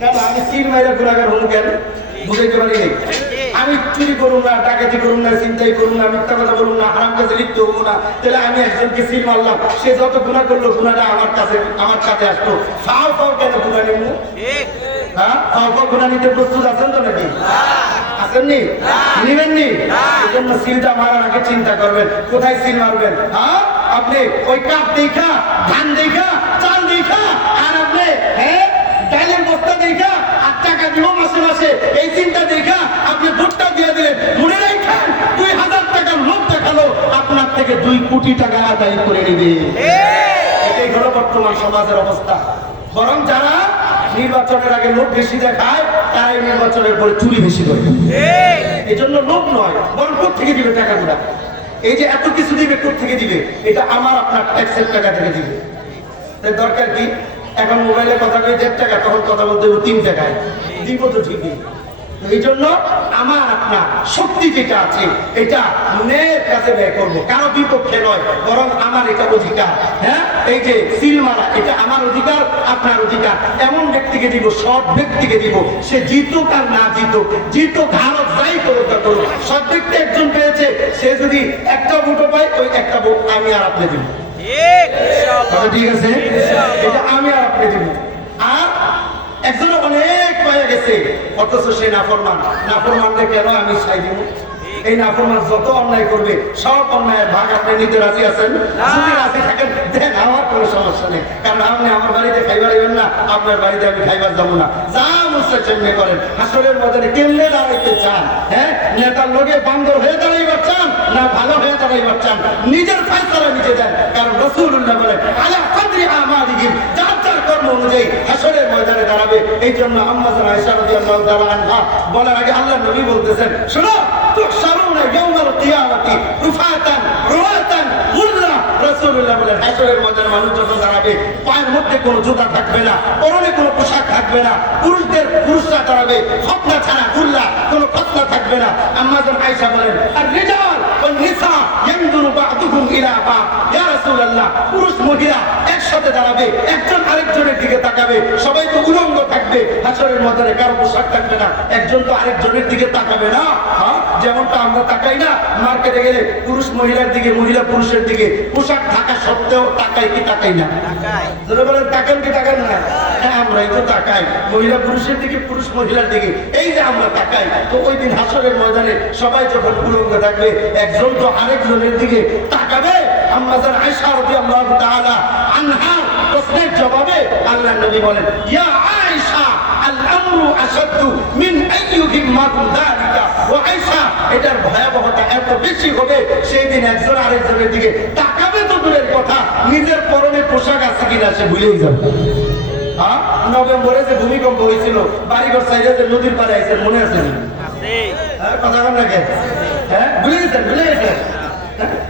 কেন আমি সিল মাইরা গুনাহগার হব কেন? বুঝাইতে পারি নাই। আমি চুরি করুন না, ডাকাতি করুন না, চিন্তাই করুন না, মিথ্যা কথা বলুন না, হারাম কাজে লিপ্ত হবো না, তাহলে আমি একজনকে সিল মারলাম, সে যত গুনাহ করলো গুনাহটা আমার কাছে আসতো। ফাও ফাও কেন গুনাহ নিব? হ্যাঁ, ফাও ফাও গুনাহ নিতে প্রস্তুত আছেন তো নাকি? আসেননি? নিবেননি? জন্য সিলটা মারার আগে চিন্তা করবেন কোথায় সিল মারবেন। হ্যাঁ, আপনি ওই কাপ দেখা, ধান দেখা, চাল দেখা, আর আপনি ডালের বস্তা দেখা আর টাকা দিব মাসে মাসে, এই চিন্তা দেখা আপনি ভোটটা দিয়ে দিলেন। মনে রাখেন 2000 টাকার লোভ দেখালো, আপনার থেকে 2 কোটি টাকা আদায় করে নেবে। এটাই হলো বর্তমান সমাজের অবস্থা। বরং যারা নির্বাচনের আগে লোভ বেশি দেখায়, তারাই নির্বাচনের পরে চুরি বেশি করে। এই জন্য লোভ নয়, বরং কোথা থেকে দিবে টাকাগুলা? এই যে এত কিছু দিবে, কোথা থেকে দিবে? এটা আমার আপনার ট্যাক্সের টাকা থেকে দিবে। দরকার কি? এখন মোবাইলে কথা কই 1.5 টাকা, তখন কথা বলতে 3 টাকায় দিব তো ঠিকই। এই জন্য আমার আপনার শক্তি যেটা আছে এটা ন্যায়ের কাছে ব্যয় করবো, কারো বিপক্ষে নয়, বরং আমার এটা অধিকার। হ্যাঁ, এই যে সিল মারা এটা আমার অধিকার, আপনার অধিকার। এমন ব্যক্তিকে দিব, সব ব্যক্তিকে দিব, সে জিতুক আর না জিতুক, জিতুক হারক যাই করুক না করুক, সব ব্যক্তি একজন পেয়েছে, সে যদি একটা ভোটও পায়, ওই একটা ভোট আমি আর আপনি দিব। ঠিক আছে, এটা আমি আর আপনি দিব। আর একজন অনেক পায়ে গেছে, অথচ সে নাফরমান। নাফরমানকে কেন আমি ছাই দিব? এই নাফরমান যত অন্যায় করবে, সব অন্যায়ের ভাগ আপনি নিতে রাজি আছেন? যদি রাজি থাকেন দেন, আমার কোনো সমস্যা নেই। কারণ আপনি আমার বাড়িতে খাইবার আইবেন না, আপনার বাড়িতে আমি খাইবার যাবো না। যা মুসে চেমনে করেন। হাসরের ময়দানে কেমনে দাঁড়াইতে চান? হ্যাঁ, নেতার লোকে বান্দর হয়ে দাঁড়াইবার চান না ভালো হয়ে দাঁড়াইবার চান? নিজের ফায়সালা নিজে দেন। কারণ রাসূলুল্লাহ বলেন, আলা কদরি আমালিহিম, যার যার কর্ম অনুযায়ী হাসরের ময়দানে দাঁড়াবে। এই জন্য আম্মা জান আয়েশা রাদিয়াল্লাহু তাআলা আনহা বলার আগে আল্লাহর নবী বলতেছেন, শোনো, তুহশারুনা ইয়াউমাল কিয়ামাতি রুফাতান রুয়াতান গুররা। রাসূলুল্লাহ বলেন, হাসরের ময়দানে মানুষ যখন দাঁড়াবে, পায়ের মধ্যে কোনো জুতা থাকবে না, পরনে কোনো পোশাক থাকবে না। পুরুষরা দাঁড়াবে খতনা ছাড়া, গুল্লা, কোনো খতনা থাকবে না। আম্মা জান আয়েশা বলেন, আর রিজাল ওয়ান নিসা ইয়ানদুরু বা'দুহুম ইলা বা'দ। ইয়া রাসূলুল্লাহ, পুরুষ মহিলা একসাথে দাঁড়াবে, একজন আরেকজনের দিকে তাকাবে, সবাই তো উলঙ্গ থাকবে। হাসরের ময়দানে কারো পোশাক থাকবে না, একজন তো আরেকজনের দিকে তাকাবে না। হ্যাঁ, যেমনটা আমরা তাকাই না মার্কেটে গেলে, পুরুষ মহিলার দিকে, মহিলা পুরুষের দিকে, পোশাক থাকা সত্ত্বেও তাকাই কি তাকাই না? যদি বলেন তাকান কি তাকান না? হ্যাঁ, আমরাই তো তাকাই, মহিলা পুরুষের দিকে, পুরুষ মহিলার দিকে, এই যে আমরা তাকাই। তো ওই দিন হাসরের ময়দানে সবাই যখন উলঙ্গ থাকবে, একজন তো আরেকজনের দিকে তাকাবে। আম্মা জান আয়েশা রাদিয়াল্লাহু তাআলা আনহা প্রশ্নের জবাবে আল্লাহর নবী বলেন, ইয়া আয়েশা, আল আমরু আশাদ্দু মিন আইয়ুহিম মাকুম যালিকা। ও আয়েশা, এটার ভয়াবহতা এত বেশি হবে, সেই দিন একজন আরেকজনের দিকে তাকাবে তো দূরের কথা, নিজের পরনে পোশাক আছে কিনা সে ভুলেই যাবে। হ্যাঁ, নভেম্বরে যে ভূমিকম্প হয়েছিল, বাড়িঘর সাইডে যে নদীর পাড়ে আইছেন, মনে আছে? কথা বল না কেন? হ্যাঁ, ভুলে গেছেন, ভুলে গেছেন।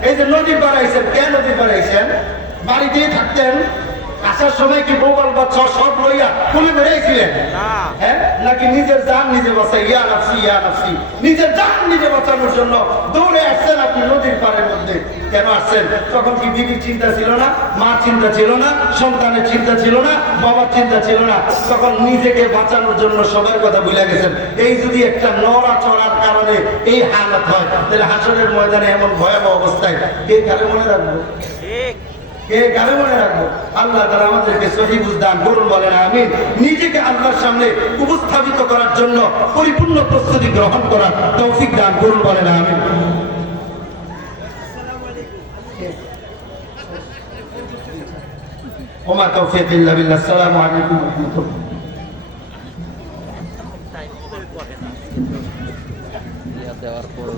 এই যে নদীর পাড়ে আইছেন, কেন নদীর পাড়ে আইছেন? বাড়িতেই থাকতেন, আসার সময় কি বউ বাচ্চা সব লইয়া কোলে বেড়াইছিলেন? হ্যাঁ, নাকি নিজের জান নিজে বাঁচাই, ইয়া নাফসি ইয়া নাফসি, নিজের জান নিজে বাঁচানোর জন্য দৌড়ে আসছেন আপনি নদীর পাড়ের মধ্যে? কেন আসছেন? তখন কি বিবির চিন্তা ছিল না, মা চিন্তা ছিল না, সন্তানের চিন্তা ছিল না, বাবার চিন্তা ছিল না? তখন নিজেকে বাঁচানোর জন্য সবার কথা ভুলে গেছেন। এই যদি একটা নড়া চড়ার কারণে এই হালত হয়, তাহলে হাসরের ময়দানে এমন ভয়াবহ অবস্থায় কে কারে মনে রাখবো? কে কারে মনে রাখবো? আল্লাহ তাআলা আমাদেরকে সহি বুঝ দান করুন, বলেন আমিন। নিজেকে আল্লাহর সামনে উপস্থাপিত করার জন্য পরিপূর্ণ প্রস্তুতি গ্রহণ করার তৌফিক দান করুন, বলেন আমিন। ওমা তৌফিক ইল্লা বিল্লাহ। আসসালামু আলাইকুম ওয়া রাহমাতুল্লাহ। দেওয়ার পর